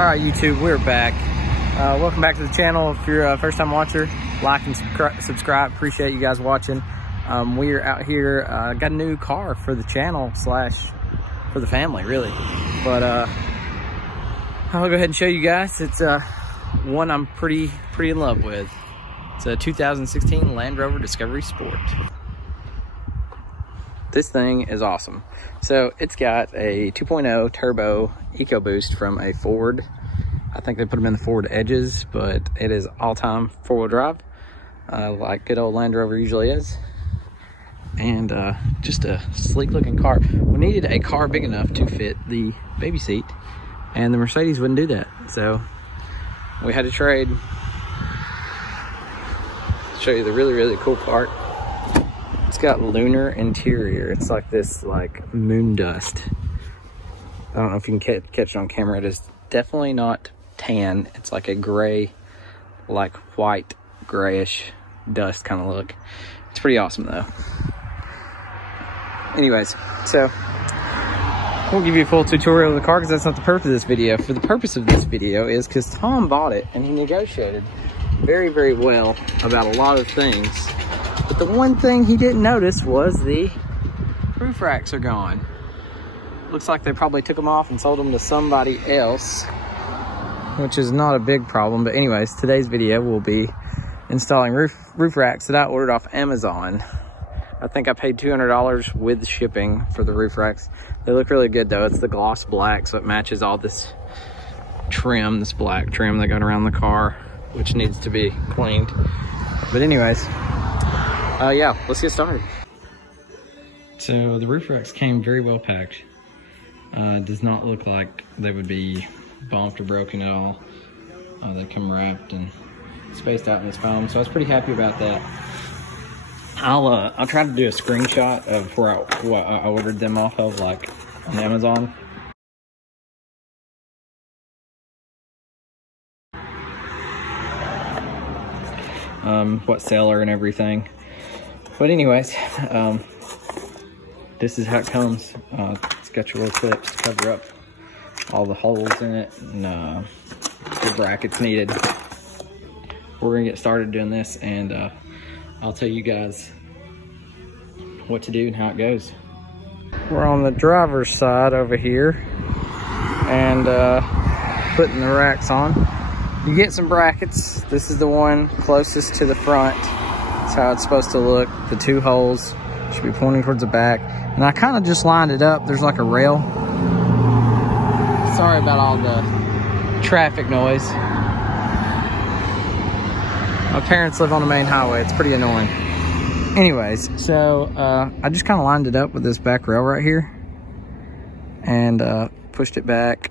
All right, YouTube, we're back. Welcome back to the channel. If you're a first-time watcher, like and subscribe. Appreciate you guys watching. We're out here, got a new car for the channel slash for the family, really. But I'll go ahead and show you guys. It's one I'm pretty in love with. It's a 2016 Land Rover Discovery Sport. This thing is awesome. So it's got a 2.0 turbo EcoBoost from a Ford. I think they put them in the Ford Edges, but it is all-time four-wheel drive, like good old Land Rover usually is. And just a sleek-looking car. We needed a car big enough to fit the baby seat, and the Mercedes wouldn't do that. So we had to trade. I'll show you the really cool part. It's got lunar interior. It's like this moon dust. I don't know if you can catch it on camera. It is definitely not tan. It's like a gray, like white grayish dust kind of look. It's pretty awesome though. Anyways, so we'll give you a full tutorial of the car because that's not the purpose of this video. For the purpose of this video is because Tom bought it and he negotiated very well about a lot of things. But the one thing he didn't notice was the roof racks are gone. Looks like they probably took them off and sold them to somebody else, which is not a big problem. But anyways, today's video will be installing roof racks that I ordered off Amazon. I think I paid $200 with shipping for the roof racks. They look really good though. It's the gloss black, so it matches all this trim, this black trim that got around the car, which needs to be cleaned. But anyways, yeah, let's get started. So the roof racks came very well packed. Does not look like they would be bumped or broken at all. They come wrapped and spaced out in this foam, so I was pretty happy about that. I'll try to do a screenshot of where I ordered them off of, like on Amazon. What seller and everything. But anyways, this is how it comes. It's got your little clips to cover up all the holes in it and the brackets needed. We're gonna get started doing this, and I'll tell you guys what to do and how it goes. We're on the driver's side over here and putting the racks on. You get some brackets. This is the one closest to the front. That's how it's supposed to look. The two holes should be pointing towards the back. And I kind of just lined it up. There's like a rail. Sorry about all the traffic noise. My parents live on the main highway. It's pretty annoying. Anyways, so I just kind of lined it up with this back rail right here. And pushed it back.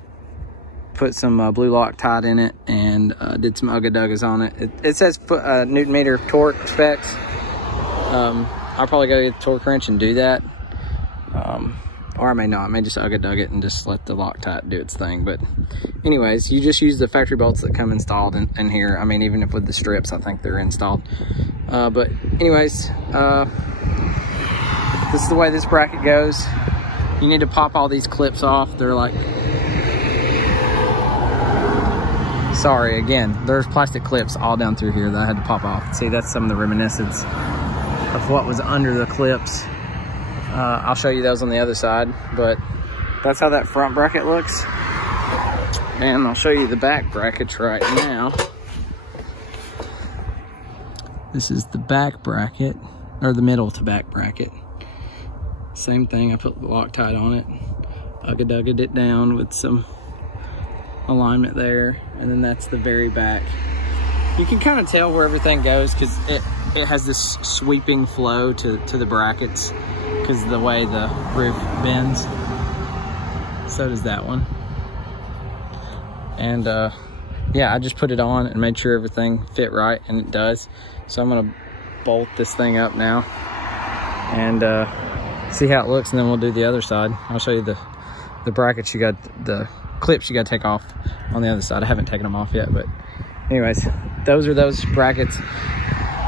Put some blue Loctite in it and did some ugga-duggas on it. It says Newton meter torque specs. I'll probably go get the torque wrench and do that. Or I may not. I may just ugga-dug it and just let the Loctite do its thing. But anyways, you just use the factory bolts that come installed in here. I mean, even if with the strips, I think they're installed. But anyways, this is the way this bracket goes. You need to pop all these clips off. They're like... Sorry, again, there's plastic clips all down through here that I had to pop off. See, that's some of the reminiscence of what was under the clips. I'll show you those on the other side, but that's how that front bracket looks. And I'll show you the back brackets right now. This is the back bracket, or the middle to back bracket. Same thing, I put the Loctite on it. Ugga-dugged it down with some alignment there, and then that's the very back. You can kind of tell where everything goes because it has this sweeping flow to the brackets because of the way the roof bends. So does that one. And yeah, I just put it on and made sure everything fit right, and it does. So I'm gonna bolt this thing up now and see how it looks, and then we'll do the other side. I'll show you the brackets you got, the clips you got to take off on the other side. I haven't taken them off yet, but anyways, those are those brackets.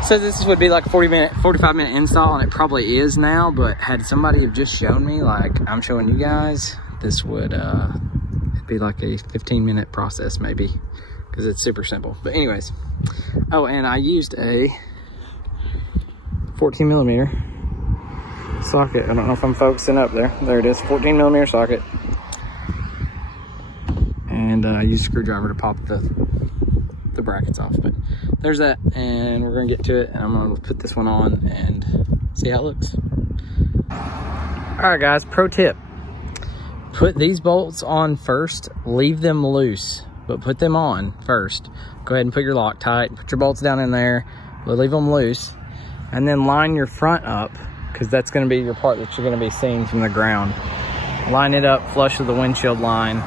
So this would be like a 45 minute install, and it probably is now, but had somebody have just shown me like I'm showing you guys, this would it'd be like a 15-minute process maybe, because it's super simple. But anyways, oh, and I used a 14mm socket. I don't know if I'm focusing up there. There it is, 14mm socket. And I used a screwdriver to pop the brackets off. But there's that, and we're gonna get to it, and I'm gonna put this one on and see how it looks. All right, guys, pro tip. Put these bolts on first, leave them loose, but put them on first. Go ahead and put your Loctite, put your bolts down in there, but leave them loose, and then line your front up, because that's gonna be your part that you're gonna be seeing from the ground. Line it up flush with the windshield line,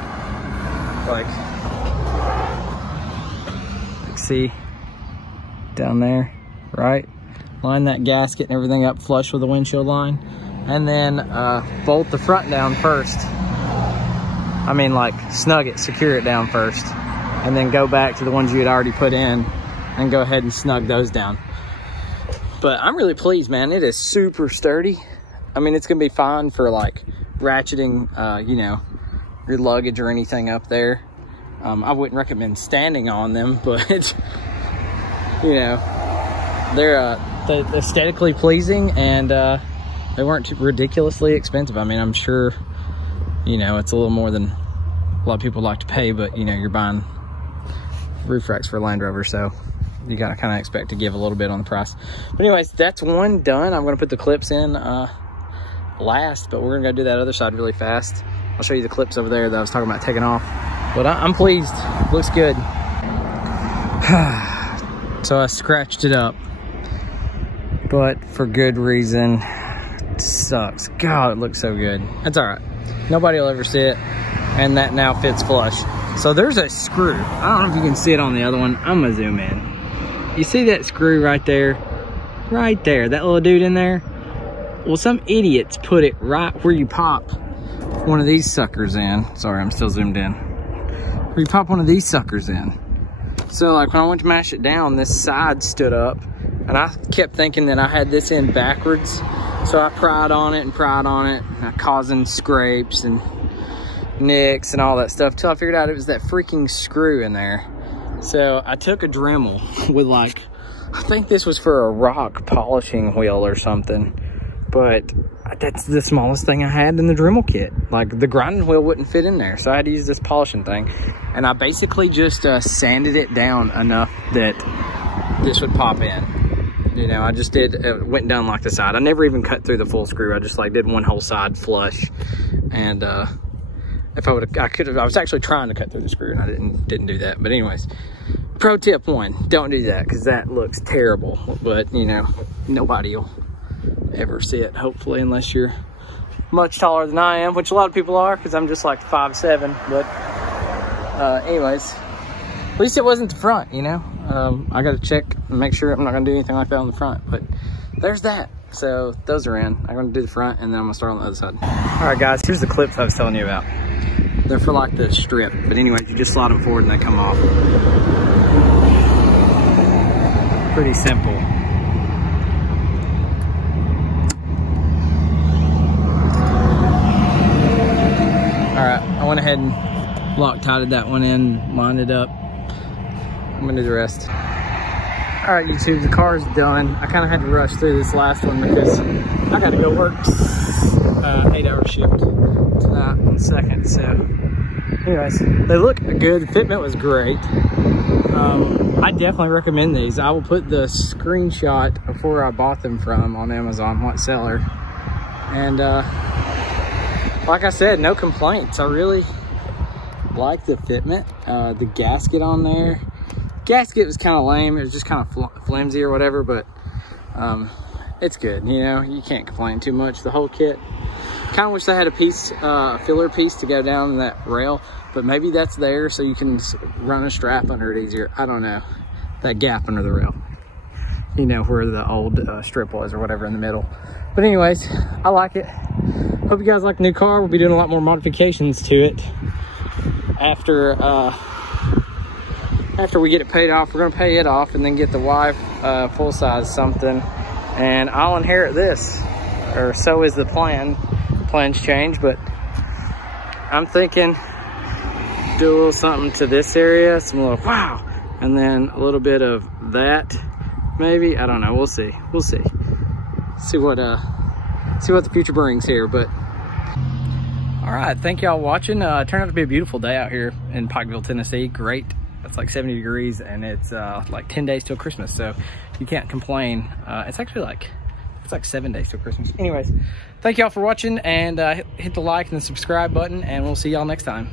like see down there, right? Line that gasket and everything up flush with the windshield line, and then bolt the front down first. I mean, like, snug it, secure it down first, and then go back to the ones you had already put in and go ahead and snug those down. But I'm really pleased, man. It is super sturdy. I mean, it's gonna be fine for like ratcheting, you know, your luggage or anything up there. I wouldn't recommend standing on them, but you know, they're aesthetically pleasing, and they weren't too ridiculously expensive. I mean, I'm sure, you know, it's a little more than a lot of people like to pay, but you know, you're buying roof racks for a Land Rover, so you gotta kind of expect to give a little bit on the price. But anyways, that's one done. I'm gonna put the clips in last, but we're gonna go do that other side really fast. I'll show you the clips over there that I was talking about taking off. But I'm pleased, looks good. So I scratched it up, but for good reason. It sucks. God, it looks so good. It's all right. Nobody will ever see it, and that now fits flush. So there's a screw. I don't know if you can see it on the other one. I'm gonna zoom in. You see that screw right there? Right there, that little dude in there? Well, some idiots put it right where you pop one of these suckers in. Sorry, I'm still zoomed in. Where you pop one of these suckers in. So like when I went to mash it down, this side stood up, and I kept thinking that I had this in backwards. So I pried on it, causing scrapes and nicks and all that stuff, till I figured out it was that freaking screw in there. So I took a Dremel with like, I think this was for a rock polishing wheel or something, but that's the smallest thing I had in the Dremel kit. Like the grinding wheel wouldn't fit in there, so I had to use this polishing thing. And I basically just sanded it down enough that this would pop in. You know, I just went down like the side. I never even cut through the full screw. I just like did one whole side flush. And if I would, I could have. I was actually trying to cut through the screw, and I didn't do that. But anyways, pro tip 1: don't do that, because that looks terrible. But you know, nobody will ever see it, hopefully, unless you're much taller than I am, which a lot of people are, because I'm just like 5'7". But anyways, at least it wasn't the front, you know. I got to check and make sure I'm not going to do anything like that on the front. But there's that. So those are in. I'm going to do the front, and then I'm going to start on the other side. All right, guys, here's the clips I was telling you about. They're for like the strip. But anyways, you just slide them forward and they come off. Pretty simple. All right, I went ahead and Loctited that one in, lined it up. I'm gonna do the rest. All right, YouTube, the car's done. I kind of had to rush through this last one because I got to go work 8-hour shift tonight on the 2nd. So anyways, they look good. The fitment was great. I definitely recommend these. I will put the screenshot of where I bought them from on Amazon, what seller. And like I said, no complaints. I really like the fitment. The gasket on there. Gasket was kind of lame. It was just kind of flimsy or whatever, but it's good. You know, you can't complain too much. The whole kit. Kind of wish they had a piece, filler piece to go down that rail, but maybe that's there so you can run a strap under it easier. I don't know. That gap under the rail. You know, where the old strip was or whatever in the middle. But anyways, I like it. Hope you guys like the new car. We'll be doing a lot more modifications to it after we get it paid off. We're gonna pay it off and then get the wife full size something, and I'll inherit this, or so is the plan. Plans change, but I'm thinking do a little something to this area, some little wow, and then a little bit of that, maybe. I don't know. We'll see. We'll see. See what the future brings here. But all right, thank y'all watching. It turned out to be a beautiful day out here in Pikeville, Tennessee. Great. It's like 70 degrees, and it's like 10 days till Christmas, so you can't complain. It's actually like 7 days till Christmas. Anyways, thank y'all for watching, and hit the like and the subscribe button, and we'll see y'all next time.